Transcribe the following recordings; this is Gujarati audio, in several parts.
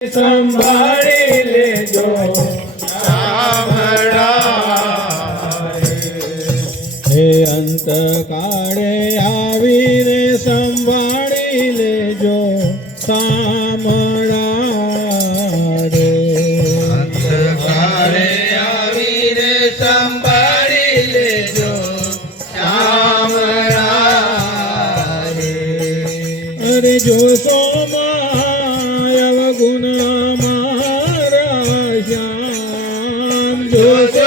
સંભાળી લેજો હે અંતકાળે આવીને સંભાળી લેજો સાંભળા રે અંતકાળે આવીને સંભાળી લેજો સાંભળા રે અરે જોશો ગુણ મારા શ્યામ જોશો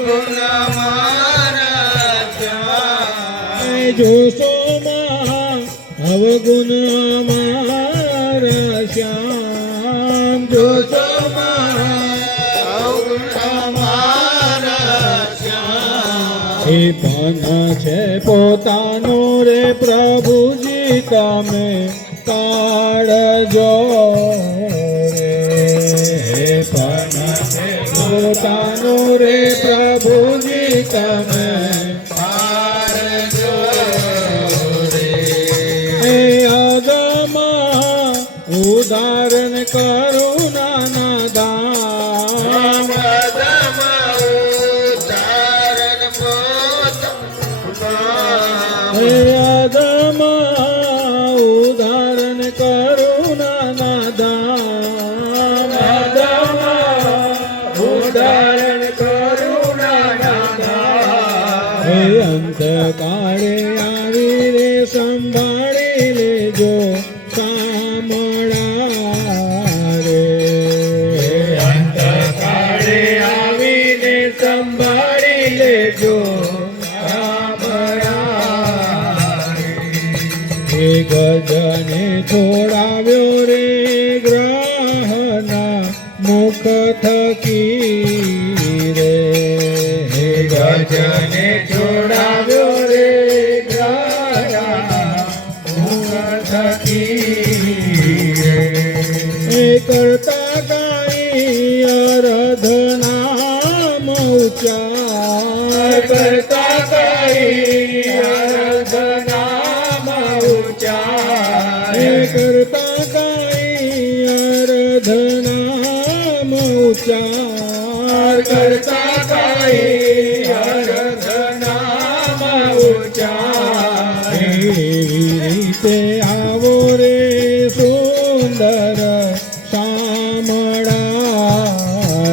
ગુણ મારા શ્યામ જોશો અવગુણ મારા શ્યામ જોશો અવગુણ મારા શ્યામ એ પણ છે પોતાનો રે પ્રભુજી તમે કાળજો રે પણ છે પોતાનો રે પ્રભુજી તમે કાળજો રે હે અગમાં ઉદાહરણ કરુણાના દાન હે અગમાં ઉદાહરણ કરુણાના દાન ઉદાહરણ કરુણાના દાન હે અંતકાળે આવી રે સંભાળી લેજો સાંભળા રે અંતકાળે આવીને સંભાળી લેજો ગજને છોડાવ્યો રે ગ્રહના મુખ થકી રે ગજને છોડાવ્યો રે ગ્રહના મુખ થકી એ કરતા કાઈ અરધના ઉચ્ચાર કરતા કાઈ કરતા કાઈ અર્ધનામ ઉચ્ચાર કરતા કાઈ અર્ધનામ ઉચ્ચાર એવી રીતે આવો રે સુંદર શામળા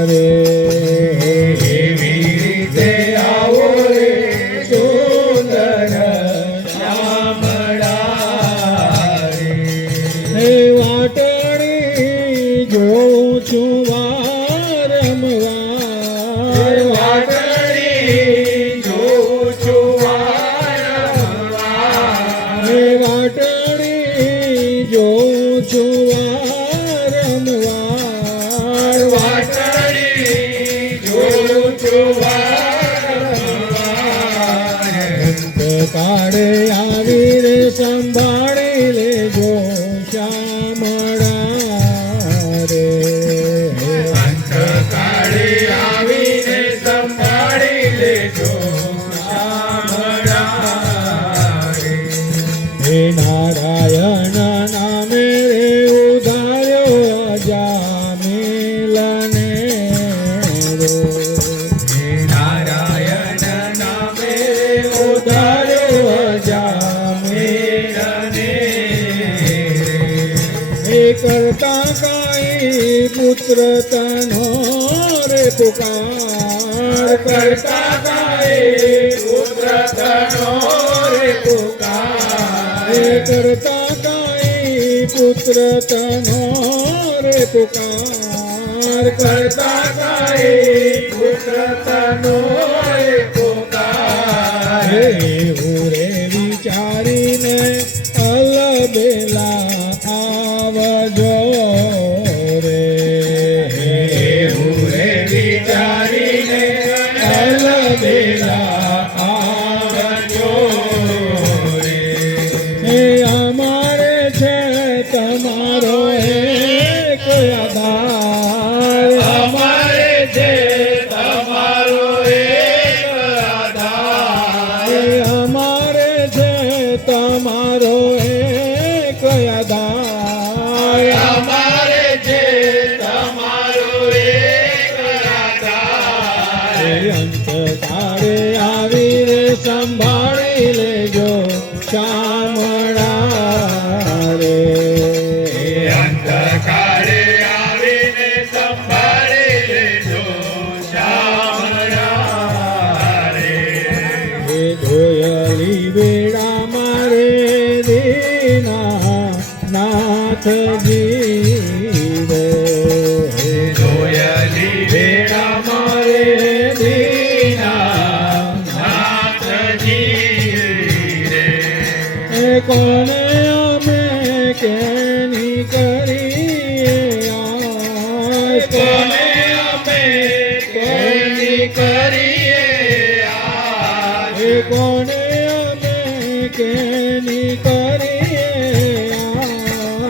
રે એવી રીતે આવો રે સુંદર વાટણી જોઉં છું વારંવાર વાટણી જોઉં છું વારંવાર વાટણી જોઉં છું વારંવાર વાટણી જોઉં છું વારંવાર અંતકાળે આવી રે સંભાળી લેજો શ્યામળા રે અંતકાળે આવીને સંભાળી લેજો શામળા રે હે નારાયણ નામે રે ઉધાર્યો અજામિલને રો હે નારાયણ નામે ઉધાર્યો અજામિલને હે કરતા કાઈ પુત્ર તનો રે પુકાર કરતા કાઈ પુત્ર તનો રે પુકાર હે કરતા કાઈ પુત્ર તનો રે પુકાર કરતા કાઈ પુત્ર તનો રે પુકાર એવું રે વિચારીને અલબેલા આવજો રે એવું રે વિચારીને અલબેલા આવજો રે હે અમારે છે તમારો એક આધાર અમારે છે તમારો એક આધાર અમારે છે તમારો એક આધાર જીવે જોયલી વેળા મારે દીનાનાથજી રે એ કોને અમે કેની કરીએ આજ કોને અમે કોની કરીએ આજ એ કોને અમે કેની કરીએ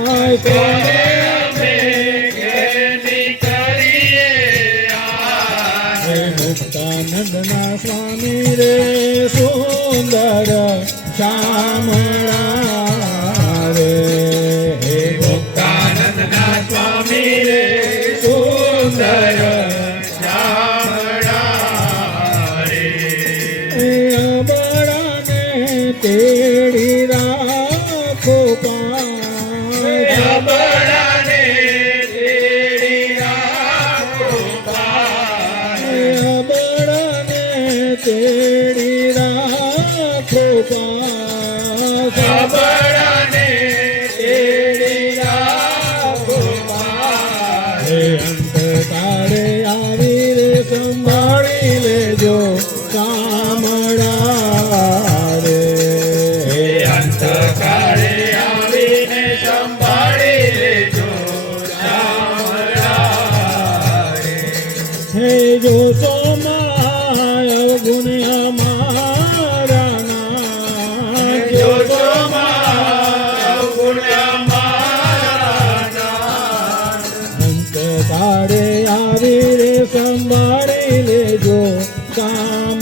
આજ કોને અમે કેની કરીએ આજ હે મુક્તાનંદના સ્વામી રે સુંદર શામળા રે હે મુક્તાનંદના સ્વામી રે સુંદર શામળા રે અબળાને તેડી રાખો પાર અબળાને તેડી રાખો પાર અબળાને તેડી રાખો પાર અબળાને તેડી રાખો પાર હે અંતકાળે આવી રે સંભાળી લેજો શામળા રે હે અંતકાળે આવીને સંભાળી લેજો શામળા રે હે જો સોમાય ગુણ અમારા ના જો સોમાં ગુણ અમારા નામ અંતકાળે આવી રે સંભાળી લેજો કામ